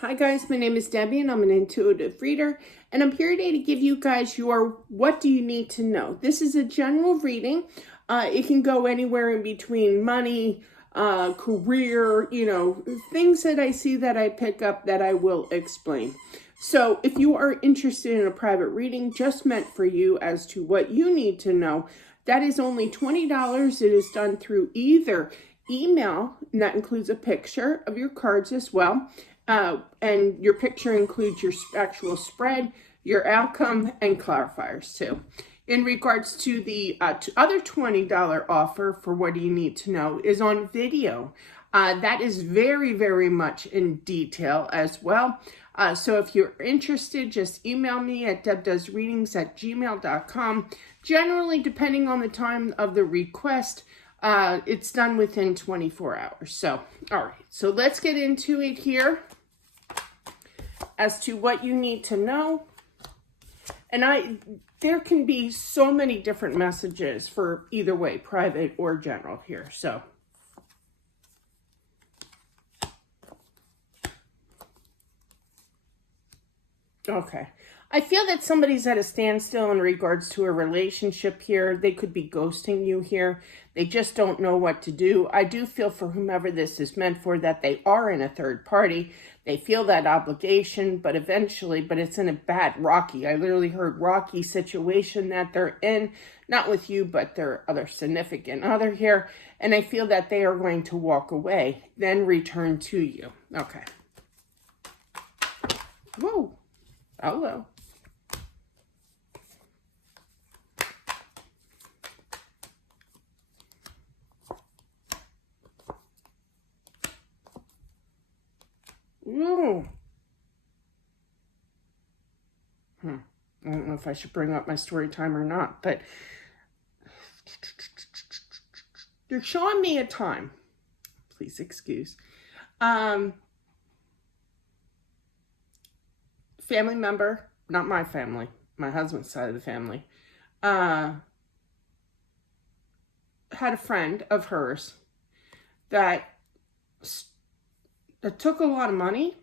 Hi guys, my name is Debbie and I'm an intuitive reader, and I'm here today to give you guys your what do you need to know. This is a general reading. It can go anywhere in between money, career, things that I see that I pick up that I will explain. So if you are interested in a private reading just meant for you as to what you need to know, that is only $20. It is done through either email, and that includes a picture of your cards as well. And your picture includes your actual spread, your outcome, and clarifiers too. In regards to the other $20 offer for what do you need to know is on video. That is very, very much in detail as well. So if you're interested, just email me at debdoesreadings@gmail.com. Generally, depending on the time of the request, it's done within 24 hours. So, all right. So let's get into it here as to what you need to know. And there can be so many different messages for either way, private or general here. So okay. I feel that somebody's at a standstill in regards to a relationship here. They could be ghosting you here. They just don't know what to do. I do feel for whomever this is meant for that they are in a third party. They feel that obligation, but it's in a bad rocky. I literally heard rocky situation that they're in, not with you, but their other significant other here. And I feel that they are going to walk away, then return to you. Okay. Whoa. Hello. Ooh. I don't know if I should bring up my story time or not, but you're showing me a time. Please excuse. Family member, not my family, my husband's side of the family, had a friend of hers that took a lot of money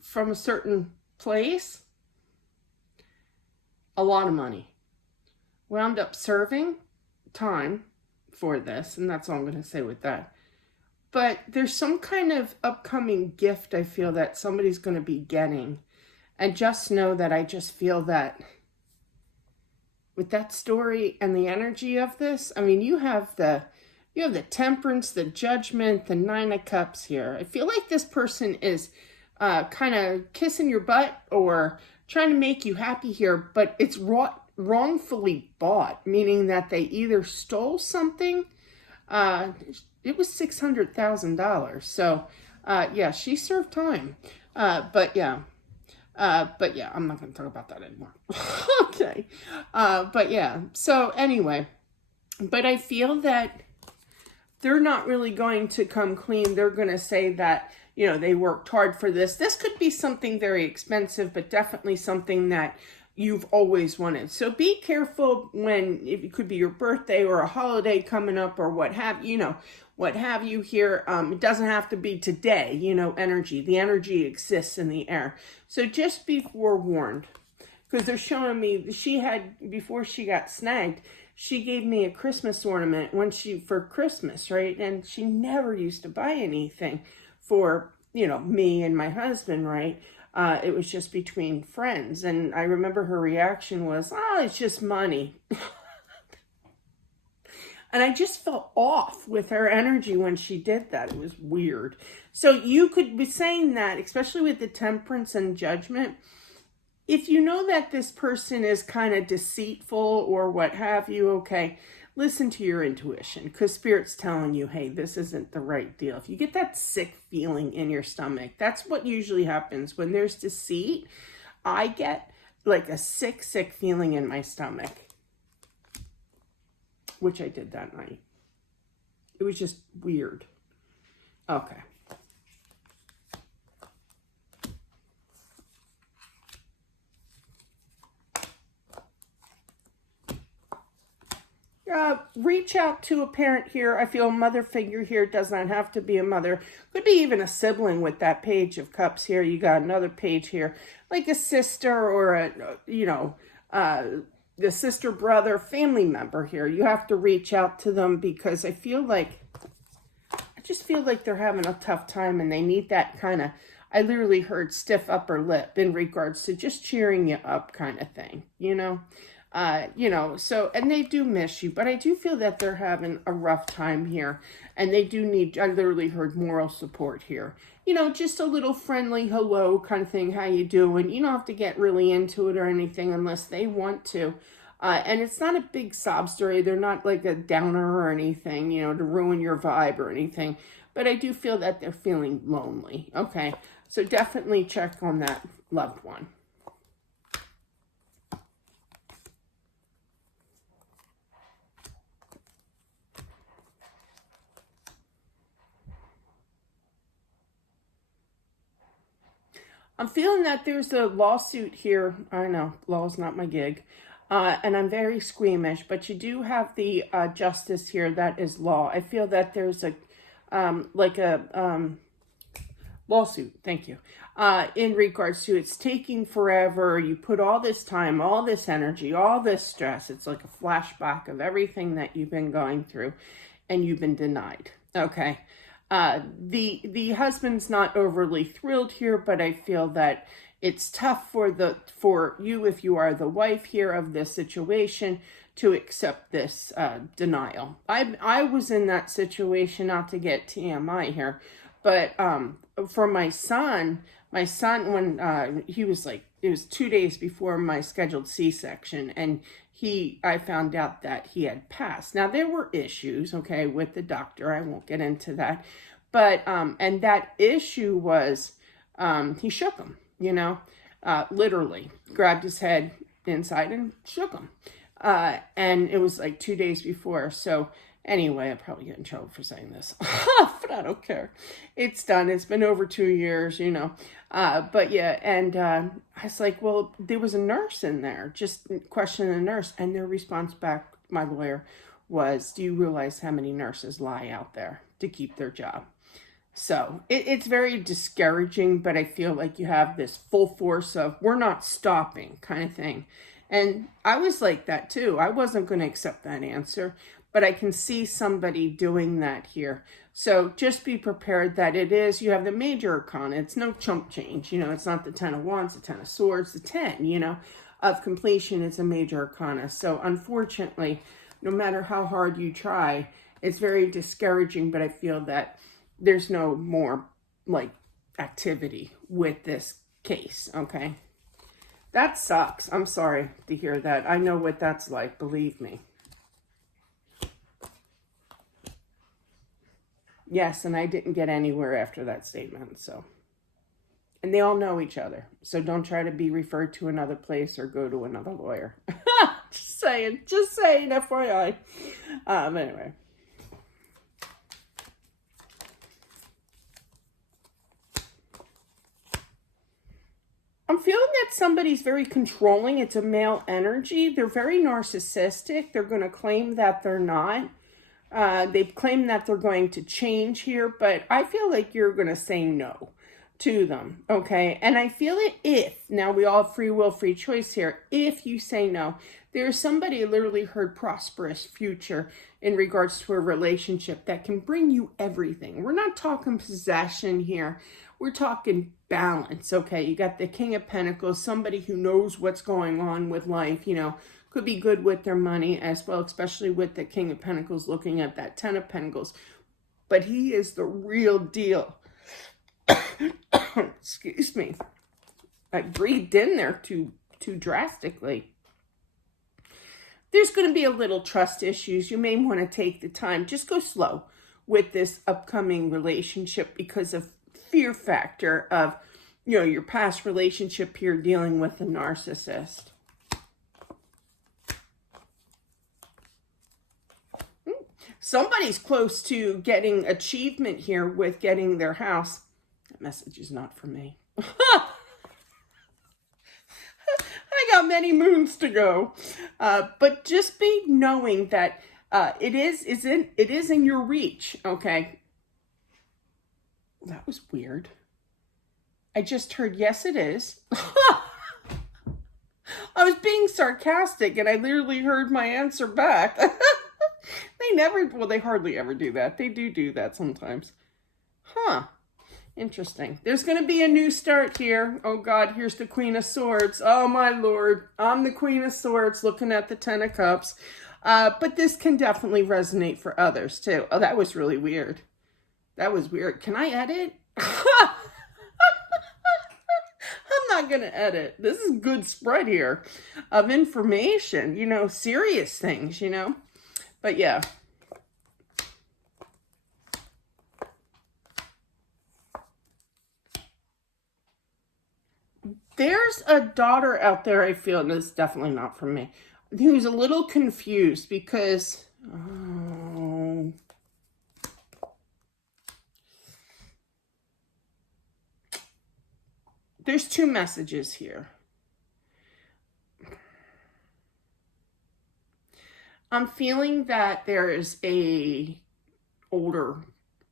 from a certain place, a lot of money, wound up serving time for this, and that's all I'm going to say with that. But there's some kind of upcoming gift I feel that somebody's going to be getting, and just know that I just feel that with that story and the energy of this, I mean, you have the temperance, the judgment, the 9 of cups here. I feel like this person is kind of kissing your butt or trying to make you happy here, but it's wrongfully bought, meaning that they either stole something. It was $600,000. So, yeah, she served time. But yeah, I'm not going to talk about that anymore. Okay. But yeah, so anyway, but I feel that they're not really going to come clean. They're going to say that, they worked hard for this. This could be something very expensive, but definitely something that you've always wanted. So be careful when it could be your birthday or a holiday coming up or what have you here. It doesn't have to be today, energy. The energy exists in the air. So just be forewarned, because they're showing me before she got snagged, she gave me a Christmas ornament for Christmas, right? And she never used to buy anything for, me and my husband, right? It was just between friends. And I remember her reaction was, oh, it's just money. And I just felt off with her energy when she did that. It was weird. So you could be saying that, especially with the temperance and judgment, if you know that this person is kind of deceitful or what have you, okay, listen to your intuition, because Spirit's telling you, hey, this isn't the right deal. If you get that sick feeling in your stomach, that's what usually happens. When there's deceit, I get like a sick feeling in my stomach, which I did that night. It was just weird. Okay. reach out to a parent here. I feel a mother figure here. It does not have to be a mother. Could be even a sibling with that Page of Cups here. You got another page here, like a sister or a, the sister, brother, family member here. You have to reach out to them because I just feel like they're having a tough time and they need that kind of, I literally heard stiff upper lip in regards to just cheering you up kind of thing, so, and they do miss you, but I do feel that they're having a rough time here and they do need, I literally heard moral support here, just a little friendly hello kind of thing. How you doing? You don't have to get really into it or anything unless they want to. And it's not a big sob story. They're not like a downer or anything, to ruin your vibe or anything. But I do feel that they're feeling lonely. Okay, so definitely check on that loved one. I'm feeling that there's a lawsuit here. I know, law's not my gig. And I'm very squeamish, but you do have the justice here. That is law. I feel that there's a, lawsuit. Thank you. In regards to it's taking forever. You put all this time, all this energy, all this stress. It's like a flashback of everything that you've been going through and you've been denied. Okay. The husband's not overly thrilled here, but I feel that it's tough for you, if you are the wife here of this situation, to accept this denial. I was in that situation, not to get TMI here, but for my son when he was like, it was 2 days before my scheduled C-section, and I found out that he had passed. Now there were issues, okay, with the doctor. I won't get into that, but and that issue was he shook him, literally grabbed his head inside and shook him, and it was like 2 days before. So anyway, I'll probably get in trouble for saying this, but I don't care. It's done. It's been over 2 years, but yeah, and I was like, well, there was a nurse in there, just questioning the nurse, and their response back, my lawyer, was, do you realize how many nurses lie out there to keep their job? So it's very discouraging, but I feel like you have this full force of, we're not stopping kind of thing. And I was like that too. I wasn't going to accept that answer, but I can see somebody doing that here. So just be prepared that you have the major arcana. It's no chump change. It's not the 10 of Wands, the 10 of Swords, the 10, of completion. It's a major arcana. So unfortunately, no matter how hard you try, it's very discouraging, but I feel that there's no more activity with this case. Okay. That sucks. I'm sorry to hear that. I know what that's like. Believe me. Yes, and I didn't get anywhere after that statement, so. And they all know each other, so don't try to be referred to another place or go to another lawyer. Just saying, FYI. Anyway. I'm feeling that somebody's very controlling. It's a male energy. They're very narcissistic. They're going to claim that they're not. They've claimed that they're going to change here, but I feel like you're going to say no to them, okay? And I feel it now we all have free will, free choice here. If you say no, there's somebody literally heard prosperous future in regards to a relationship that can bring you everything. We're not talking possession here. We're talking balance, okay? You got the King of Pentacles, somebody who knows what's going on with life, could be good with their money as well, especially with the King of Pentacles looking at that 10 of Pentacles. But he is the real deal. Excuse me. I breathed in there too drastically. There's going to be a little trust issues. You may want to take the time. Just go slow with this upcoming relationship because of fear factor of, your past relationship here dealing with a narcissist. Somebody's close to getting achievement here with getting their house. That message is not for me. I got many moons to go. But just be knowing that It is in your reach, okay? That was weird. I just heard, yes, it is. I was being sarcastic and I literally heard my answer back. They hardly ever do that. They do that sometimes. Huh. Interesting. There's going to be a new start here. Oh God, here's the Queen of Swords. Oh my Lord. I'm the Queen of Swords looking at the Ten of Cups. But this can definitely resonate for others too. Oh, that was really weird. That was weird. Can I edit? I'm not going to edit. This is good spread here of information, you know, serious things, you know. But yeah. There's a daughter out there, I feel, and it's definitely not from me, who's a little confused because, there's two messages here. I'm feeling that there is a older,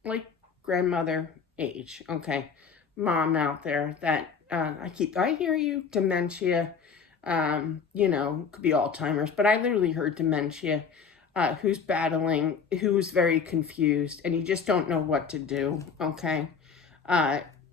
like grandmother age, okay, mom out there that I hear you, dementia, you know, could be Alzheimer's, but I literally heard dementia, who's battling, who's very confused, and you just don't know what to do, okay?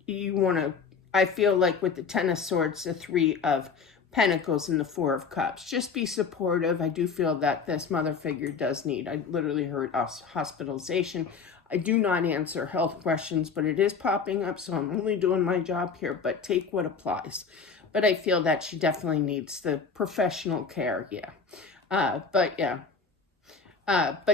You want to, I feel like with the Ten of Swords, the Three of Pentacles, and the Four of Cups, just be supportive. I do feel that this mother figure does need, I literally heard hospitalization. I do not answer health questions, but it is popping up, so I'm only doing my job here, but take what applies. But I feel that she definitely needs the professional care, yeah. But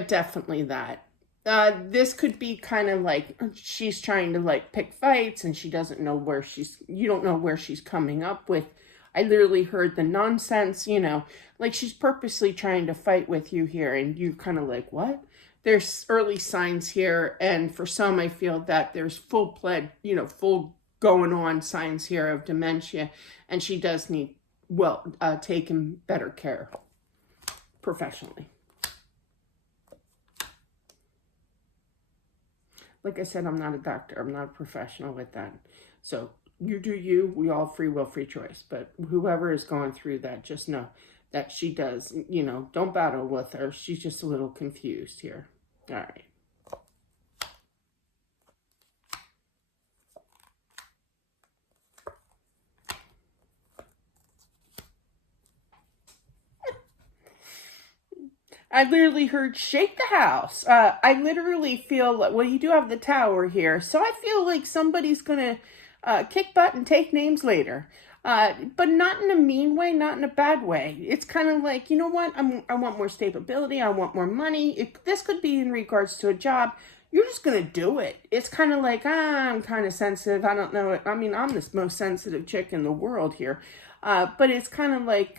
definitely that. This could be kind of like she's trying to like pick fights and she doesn't know where you don't know where she's coming up with. I literally heard the nonsense, you know, like she's purposely trying to fight with you here and you kind of like, what? There's early signs here, and for some, I feel that there's full going on signs here of dementia, and she does need, taken better care professionally. Like I said, I'm not a doctor. I'm not a professional with that. So you do you. We all free will, free choice. But whoever is going through that, just know that she does, you know, don't battle with her. She's just a little confused here. All right. I literally heard shake the house. I literally feel like, well, you do have the Tower here. So I feel like somebody's going to kick butt and take names later. But not in a mean way, not in a bad way. It's kind of like, you know what? I want more stability. I want more money. This could be in regards to a job. You're just going to do it. It's kind of like, I'm kind of sensitive. I don't know. I mean, I'm the most sensitive chick in the world here. But it's kind of like,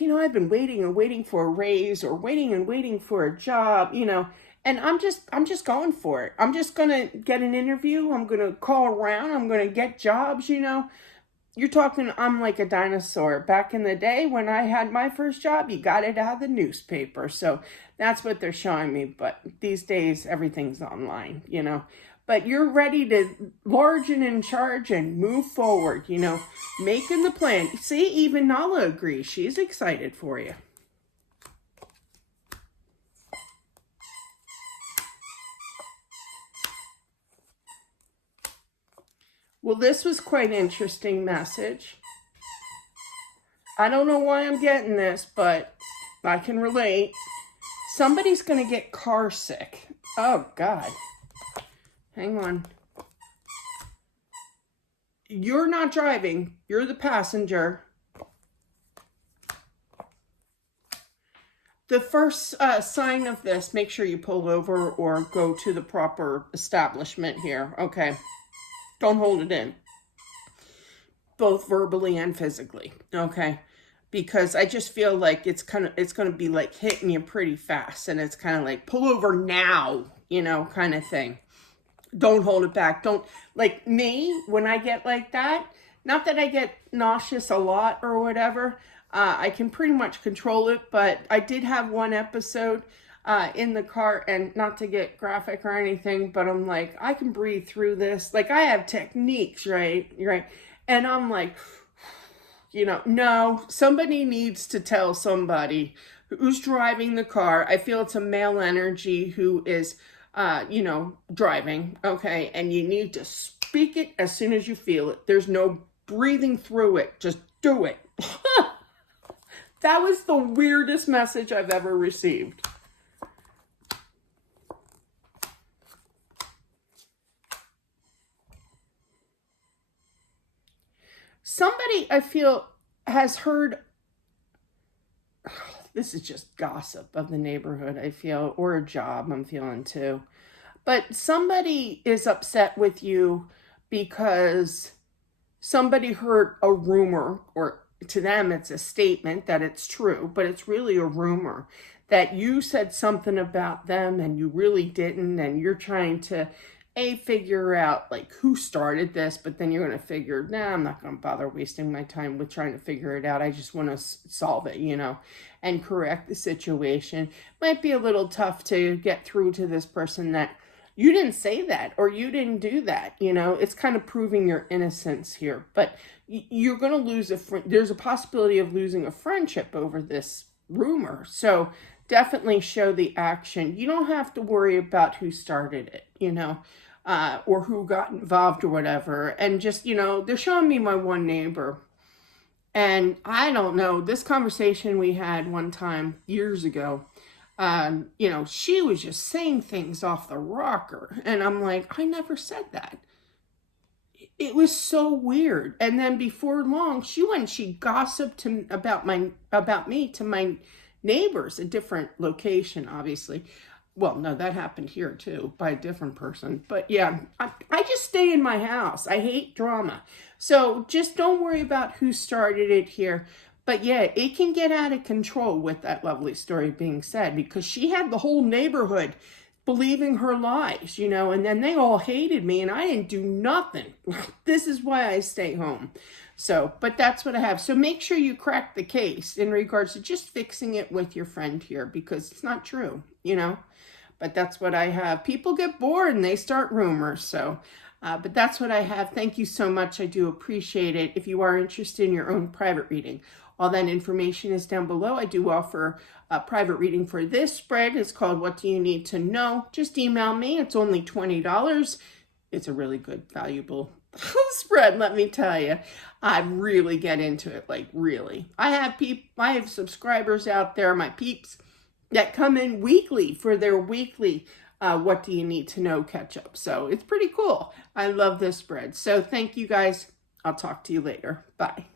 you know, I've been waiting and waiting for a raise or waiting and waiting for a job, you know, and I'm just going for it. I'm just going to get an interview. I'm going to call around. I'm going to get jobs, you know. You're talking, I'm like a dinosaur. Back in the day when I had my first job, you got it out of the newspaper. So that's what they're showing me. But these days, everything's online, you know. But you're ready to large and in charge and move forward, you know, making the plan. See, even Nala agrees. She's excited for you. Well, this was quite an interesting message. I don't know why I'm getting this, but I can relate. Somebody's going to get car sick. Oh, God. Hang on. You're not driving. You're the passenger. The first sign of this, make sure you pull over or go to the proper establishment here. Okay. Don't hold it in. Both verbally and physically. Okay. Because I just feel like it's going to be like hitting you pretty fast. And it's kind of like, pull over now, you know, kind of thing. Don't hold it back. Don't, like me, when I get like that, not that I get nauseous a lot or whatever, I can pretty much control it, but I did have one episode in the car, and not to get graphic or anything, but I'm like, I can breathe through this. Like, I have techniques, right? Right. And I'm like, no, somebody needs to tell somebody who's driving the car. I feel it's a male energy who is, driving, okay? And you need to speak it as soon as you feel it. There's no breathing through it. Just do it. That was the weirdest message I've ever received. Somebody, I feel, has heard, this is just gossip of the neighborhood, I feel, or a job I'm feeling too. But somebody is upset with you because somebody heard a rumor, or to them it's a statement that it's true, but it's really a rumor that you said something about them and you really didn't, and you're trying to figure out like who started this, but then you're going to figure, nah, I'm not going to bother wasting my time with trying to figure it out. I just want to solve it, and correct the situation. Might be a little tough to get through to this person that you didn't say that, or you didn't do that, it's kind of proving your innocence here, but you're going to lose there's a possibility of losing a friendship over this rumor. So definitely show the action. You don't have to worry about who started it, or who got involved or whatever. And just, they're showing me my one neighbor. And I don't know, this conversation we had one time years ago, she was just saying things off the rocker. And I'm like, I never said that. It was so weird. And then before long, she gossiped about me to my neighbors, a different location, obviously. Well, no, that happened here too, by a different person. But yeah, I just stay in my house. I hate drama. So just don't worry about who started it here. But yeah, it can get out of control with that lovely story being said, because she had the whole neighborhood believing her lies, and then they all hated me and I didn't do nothing. This is why I stay home. So, but that's what I have. So make sure you crack the case in regards to just fixing it with your friend here, because it's not true, but that's what I have. People get bored and they start rumors. So, but that's what I have. Thank you so much. I do appreciate it. If you are interested in your own private reading, all that information is down below. I do offer a private reading for this spread. It's called What Do You Need to Know? Just email me. It's only $20. It's a really good, valuable spread, let me tell you. I really get into it, like really. I have subscribers out there, my peeps, that come in weekly for their weekly What Do You Need to Know catch up. So it's pretty cool. I love this spread. So thank you guys. I'll talk to you later. Bye.